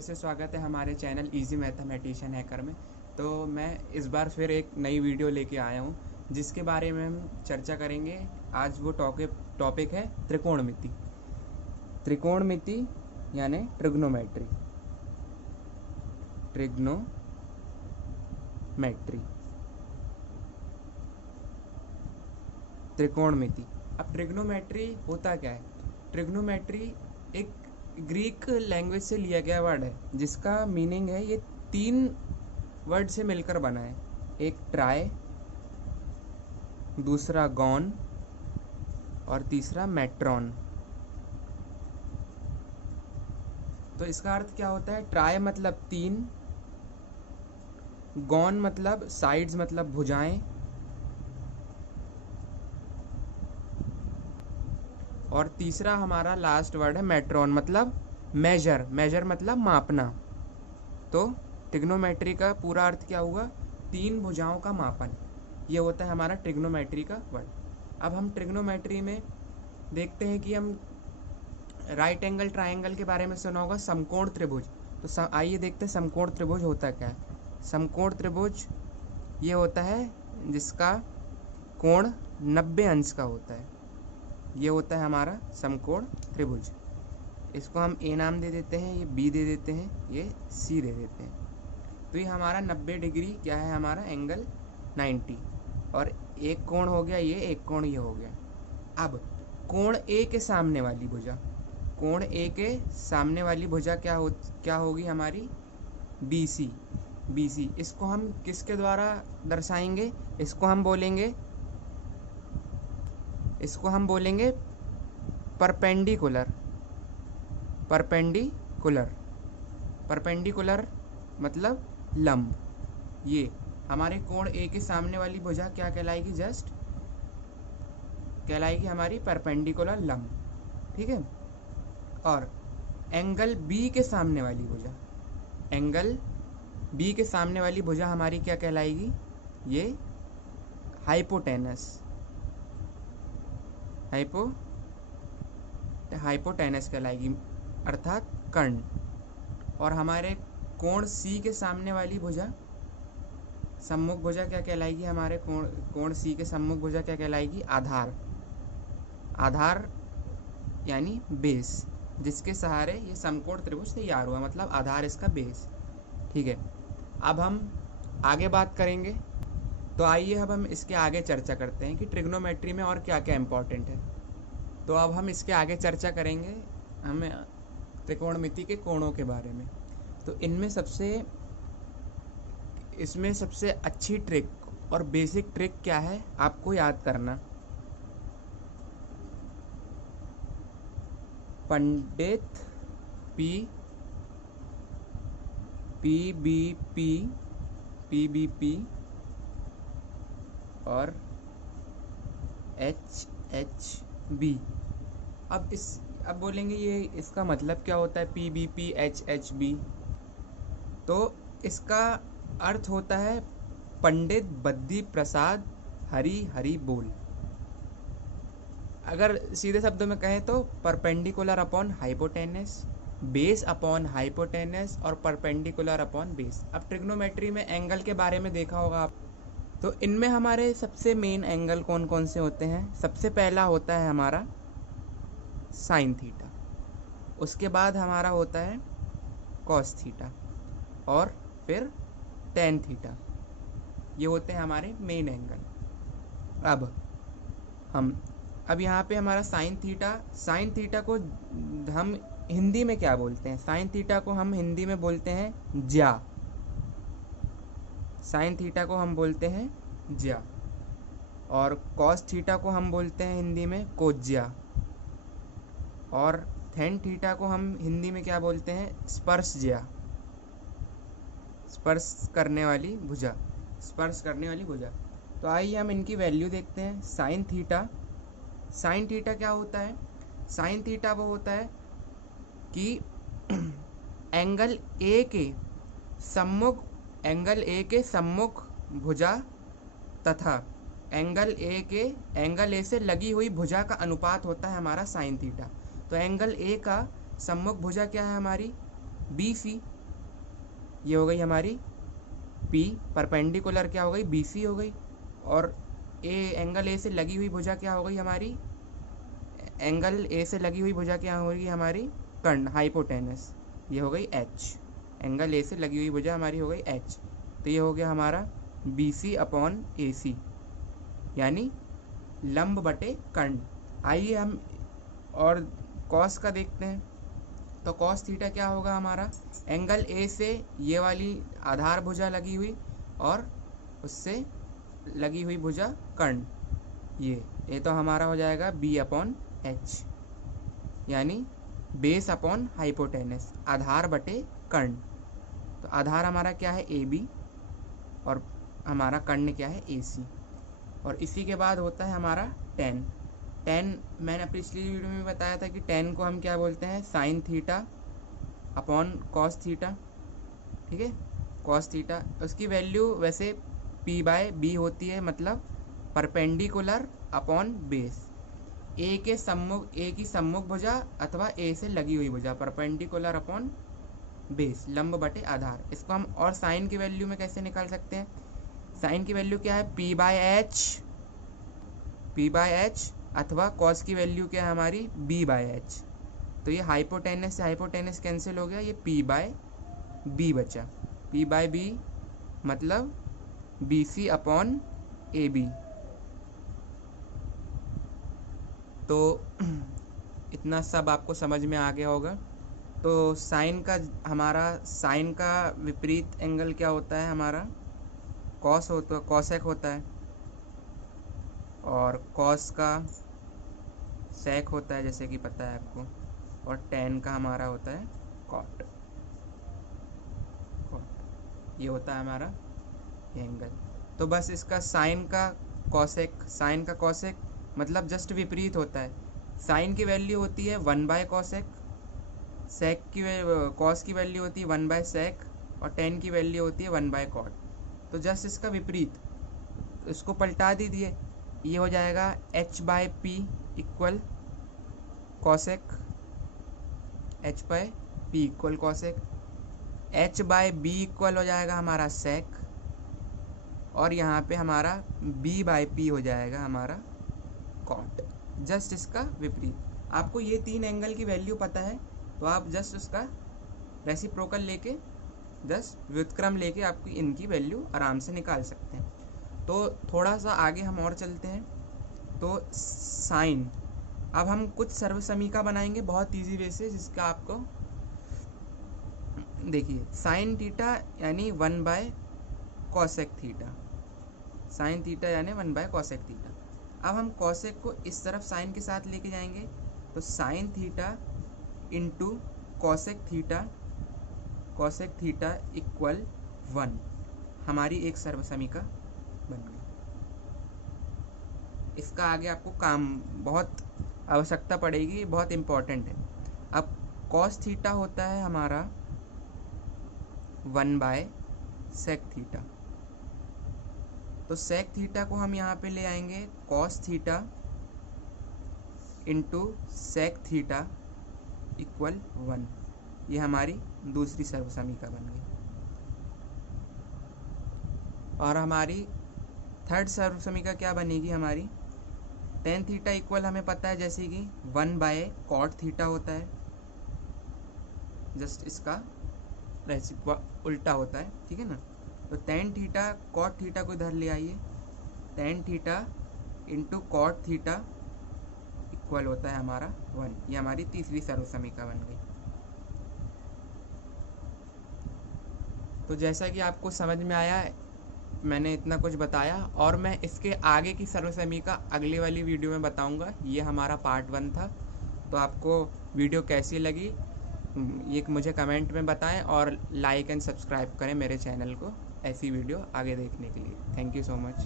फिर से स्वागत है हमारे चैनल इजी मैथमेटिशियन हैकर में। तो मैं इस बार फिर एक नई वीडियो लेके आया हूँ जिसके बारे में हम चर्चा करेंगे। आज वो टॉपिक है त्रिकोणमिति। त्रिकोणमिति यानी ट्रिग्नोमेट्री। त्रिकोणमिति। अब ट्रिग्नोमेट्री होता क्या है? ट्रिग्नोमेट्री एक ग्रीक लैंग्वेज से लिया गया वर्ड है जिसका मीनिंग है, ये 3 वर्ड से मिलकर बना है। एक ट्राई, दूसरा गॉन और तीसरा मेट्रॉन। तो इसका अर्थ क्या होता है? ट्राई मतलब 3, गॉन मतलब साइड्स मतलब भुजाएं, और तीसरा हमारा लास्ट वर्ड है मेट्रॉन मतलब मेजर। मेजर मतलब मापना। तो ट्रिग्नोमेट्री का पूरा अर्थ क्या हुआ? 3 भुजाओं का मापन। ये होता है हमारा ट्रिग्नोमेट्री का वर्ड। अब हम ट्रिग्नोमेट्री में देखते हैं कि हम राइट एंगल ट्राइंगल के बारे में सुना होगा, समकोण त्रिभुज। तो आइए देखते हैं समकोण त्रिभुज होता क्या है। समकोण त्रिभुज ये होता है जिसका कोण 90 अंश का होता है। ये होता है हमारा समकोण त्रिभुज। इसको हम ए नाम दे देते हैं, ये बी दे देते हैं, ये सी दे देते हैं। तो ये हमारा 90 डिग्री क्या है? हमारा एंगल 90। और एक कोण हो गया ये, एक कोण ये हो गया। अब कोण ए के सामने वाली भुजा, कोण ए के सामने वाली भुजा क्या होगी हमारी? B C. इसको हम किसके द्वारा दर्शाएंगे? इसको हम बोलेंगे परपेंडिकुलर। परपेंडिकुलर मतलब लंब। ये हमारे कोण ए के सामने वाली भुजा क्या कहलाएगी? जस्ट कहलाएगी हमारी परपेंडिकुलर लंब। ठीक है। और एंगल बी के सामने वाली भुजा हमारी क्या कहलाएगी? ये हाइपोटेनस कहलाएगी, अर्थात कर्ण। और हमारे कोण सी के सामने वाली भुजा, सम्मुख भुजा क्या कहलाएगी? हमारे कोण सी के सम्मुख भुजा क्या कहलाएगी? आधार यानी बेस, जिसके सहारे ये समकोण त्रिभुज तैयार हुआ, मतलब आधार इसका बेस। ठीक है। अब हम आगे बात करेंगे। तो आइए अब हम इसके आगे चर्चा करते हैं कि ट्रिग्नोमेट्री में और क्या क्या इम्पोर्टेंट है। तो अब हम इसके आगे चर्चा करेंगे हमें त्रिकोणमिति के कोणों के बारे में। तो इसमें सबसे अच्छी ट्रिक और बेसिक ट्रिक क्या है आपको याद करना। पंडित पीबीपी और HHB। अब बोलेंगे ये इसका मतलब क्या होता है? PBP HHB। तो इसका अर्थ होता है पंडित बद्दी प्रसाद हरी बोल। अगर सीधे शब्दों में कहें तो perpendicular upon hypotenuse, base upon hypotenuse और परपेंडिकुलर अपॉन बेस। अब ट्रिग्नोमेट्री में एंगल के बारे में देखा होगा आप। तो इनमें हमारे सबसे मेन एंगल कौन कौन से होते हैं? सबसे पहला होता है हमारा साइन थीटा, उसके बाद हमारा होता है कॉस थीटा और फिर टेन थीटा। ये होते हैं हमारे मेन एंगल। अब यहाँ पे हमारा साइन थीटा को हम हिंदी में क्या बोलते हैं? साइन थीटा को हम हिंदी में बोलते हैं ज्या। साइन थीटा को हम बोलते हैं ज्या। और कॉस थीटा को हम बोलते हैं हिंदी में कोज्या। और टेन थीटा को हम हिंदी में क्या बोलते हैं? स्पर्शज्या। स्पर्श करने वाली भुजा। तो आइए हम इनकी वैल्यू देखते हैं। साइन थीटा क्या होता है? साइन थीटा वो होता है कि एंगल ए के सम्मुख भुजा तथा एंगल ए से लगी हुई भुजा का अनुपात होता है हमारा साइन थीटा। तो एंगल ए का सम्मुख भुजा क्या है हमारी? BC। ये हो गई हमारी P, परपेंडिकुलर क्या हो गई, BC हो गई, और एंगल ए से लगी हुई भुजा क्या हो गई हमारी, एंगल ए से लगी हुई भुजा क्या होगी हमारी, कर्ण, हाइपोटेनस, ये हो गई H, एंगल ए से लगी हुई भुजा हमारी हो गई H। तो ये हो गया हमारा BC अपॉन AC, यानी लंब बटे कर्ण। आइए हम और कॉस का देखते हैं। तो कॉस थीटा क्या होगा हमारा, एंगल ए से ये वाली आधार भुजा लगी हुई और उससे लगी हुई भुजा कर्ण, ये तो हमारा हो जाएगा B अपॉन H, यानी बेस अपॉन हाइपोटेनस, आधार बटे कर्ण। तो आधार हमारा क्या है AB और हमारा कर्ण क्या है AC। और इसी के बाद होता है हमारा टेन। मैंने पिछली वीडियो में बताया था कि टेन को हम क्या बोलते हैं, sine theta upon cos theta, ठीक है, कॉस थीटा। उसकी वैल्यू वैसे P/B होती है, मतलब परपेंडिकुलर अपॉन बेस, ए की सम्मुख भुजा अथवा ए से लगी हुई भुजा, परपेंडिकुलर अपॉन बेस, लंब बटे आधार। इसको हम और साइन की वैल्यू में कैसे निकाल सकते हैं, साइन की वैल्यू क्या है, P/H अथवा कॉस की वैल्यू क्या है हमारी, B/H। तो ये हाइपोटेनस से हाइपोटेनस कैंसिल हो गया, ये P/B बचा, P/B मतलब BC अपॉन AB। तो इतना सब आपको समझ में आ गया होगा। तो साइन का विपरीत एंगल क्या होता है हमारा, कॉसेक होता है, और कॉस का सेक होता है जैसे कि पता है आपको, और टेन का हमारा होता है कॉट। ये होता है हमारा एंगल। तो बस इसका साइन का कॉसेक मतलब जस्ट विपरीत होता है। साइन की वैल्यू होती है 1/कॉसेक, कॉस की वैल्यू होती है 1/सेक, और टेन की वैल्यू होती है 1/कॉट। तो जस्ट इसका विपरीत, इसको पलटा दीजिए, ये हो जाएगा H/P equal cosec, H/P equal cosec, H/B equal हो जाएगा हमारा सेक, और यहाँ पे हमारा B/P हो जाएगा हमारा कॉट। जस्ट इसका विपरीत। आपको ये 3 एंगल की वैल्यू पता है, तो आप जस्ट उसका रेसिप्रोकल लेके, जस्ट व्युत्क्रम लेके आपकी इनकी वैल्यू आराम से निकाल सकते हैं। तो थोड़ा सा आगे हम और चलते हैं। तो साइन, अब हम कुछ सर्वसमीका बनाएंगे बहुत इजी वे से, जिसका आपको देखिए, साइन थीटा यानी 1/कॉसेक थीटा, साइन थीटा यानी 1/कॉसेक थीटा। अब हम कॉसेक को इस तरफ साइन के साथ लेके जाएंगे, तो sine theta into cosec theta equal 1, हमारी एक सर्वसमीका बन गई। इसका आगे आपको काम बहुत आवश्यकता पड़ेगी, बहुत इम्पोर्टेंट है। अब कॉस थीटा होता है हमारा 1/सेक थीटा, तो सेक थीटा को हम यहाँ पे ले आएंगे cos theta into sec theta equal 1, ये हमारी दूसरी सर्वसमीका बन गई। और हमारी थर्ड सर्वसमीका क्या बनेगी हमारी, टेन थीटा इक्वल हमें पता है जैसे कि 1/कॉट थीटा होता है, जस्ट इसका उल्टा होता है, ठीक है ना। तो टेन थीटा कॉट थीटा को इधर ले आइए, tan theta into cot theta equal होता है हमारा 1, ये हमारी तीसरी सर्वसमीका बन गई। तो जैसा कि आपको समझ में आया, मैंने इतना कुछ बताया, और मैं इसके आगे की सर्वसमीका अगली वाली वीडियो में बताऊंगा। ये हमारा पार्ट 1 था। तो आपको वीडियो कैसी लगी ये मुझे कमेंट में बताएं, और लाइक एंड सब्सक्राइब करें मेरे चैनल को ऐसी वीडियो आगे देखने के लिए। Thank you so much.